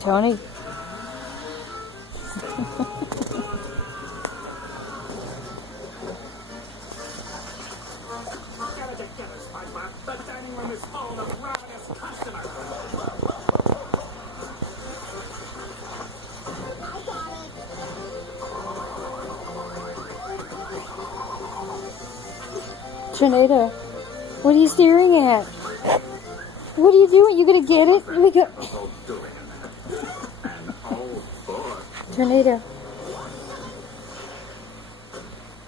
Tony. The dining room is full of ravenous customers. Tornado, what are you staring at? What are you doing? You gonna get it? Let me go. Tornado.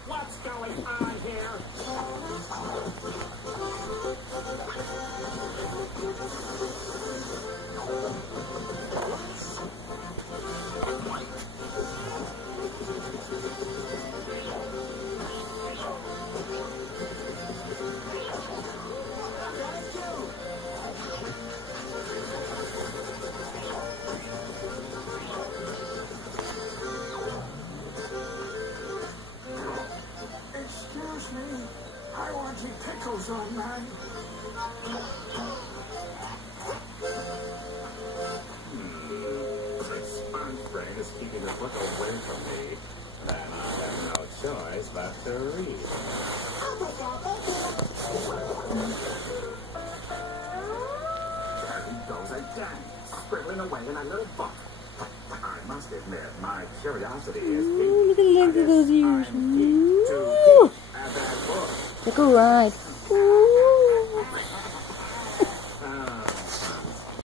What's going on here? Excuse me, I want you pickles on mine. This sponge brain is keeping the book away from me. Then I have no choice but to read. There goes again, scribbling away in a little book. I must admit, my curiosity is piqued. Look at the length of those ears. I'm deep, too deep at that book. Take a ride.